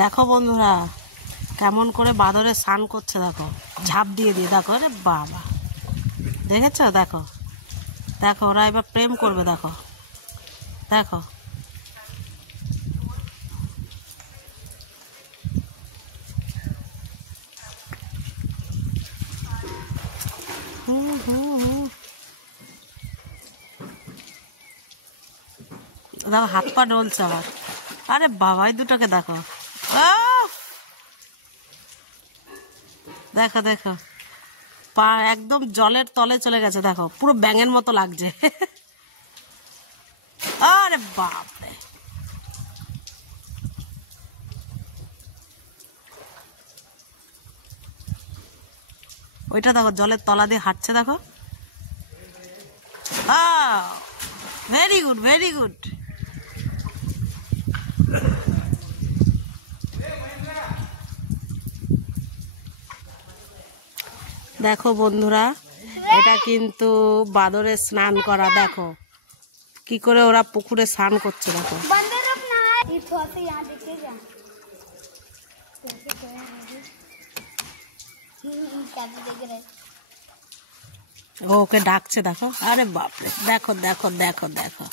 দেখো বন্ধুরা কেমন করে বাদরে স্নান করছে, দেখো ঝাঁপ দিয়ে দিয়ে, দেখো রে বাবা, দেখেছো? দেখো দেখো ওরা এবার প্রেম করবে, দেখো দেখো। দেখো হাত পা ডলছে আবার। আরে বাবাই দুটাকে দেখো, দেখো দেখো পা একদম জলের তলে চলে গেছে, দেখো পুরো ব্যাঙের মতো লাগছে। আরে বাপরে, ওইটা দেখো জলের তলা দিয়ে হাঁটছে, দেখো। Very good, very good. দেখো বন্ধুরা, এটা কিন্তু বাদরে স্নান করা, দেখো কি করে ওরা পুকুরে স্নান করছে, দেখো। ওকে ডাকছে, দেখো। আরে বাপরে, দেখো দেখো দেখো দেখো।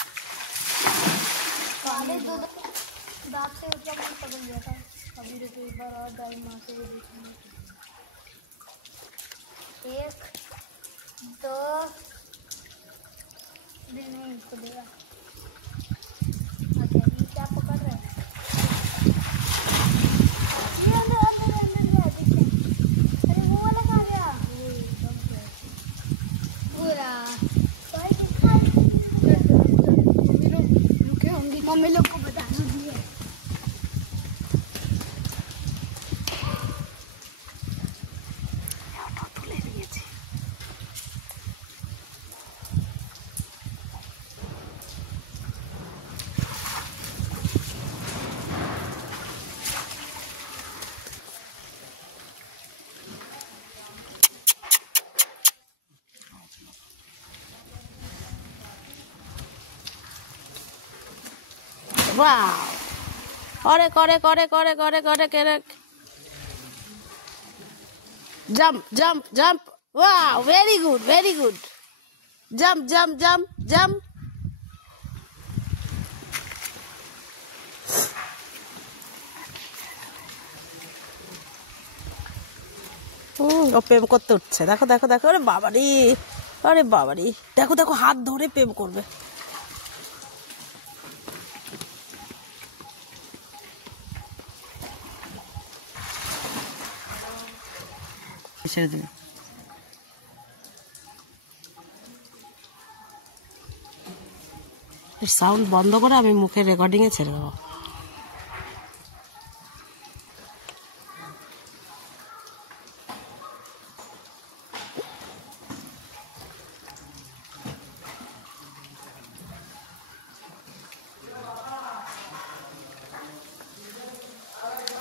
एक दो दिन में इसको देगा। अच्छा ये क्या पकड़ रहा है? ये अंदर अरे वो वाला कहाँ गया? पूरा रुके होंगे, मम्मी लोग को बता दीजिए। Wow! Ore, kore, kore, kore, kore, kore, kore. Jump, jump, jump. Wow! Very good, very good. Jump, jump, jump, jump. ও প্রেম করতে উঠছে, দেখো দেখো দেখো। আরে বাবারি, আরে বাবারি, দেখো দেখো হাত ধরে প্রেম করবে। ছেড়ে দেবে। সাউন্ড বন্ধ করে আমি মুখের রেকর্ডিংয়ে ছেড়ে দেবো।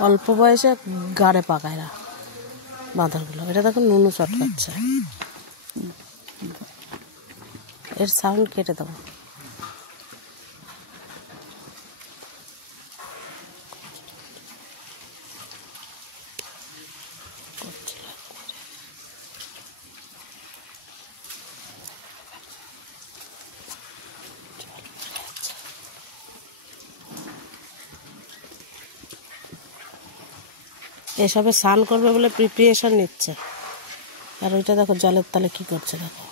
অল্প বয়সে গাড়ে পাকায় না বাঁদরগুলো। এটা দেখো নুনু চটকাচ্ছে, এর সাউন্ড কেটে দেবো। এসবে স্নান করবে বলে প্রিপারেশন নিচ্ছে, আর ওইটা দেখো জলের তলে কি করছে, দেখো।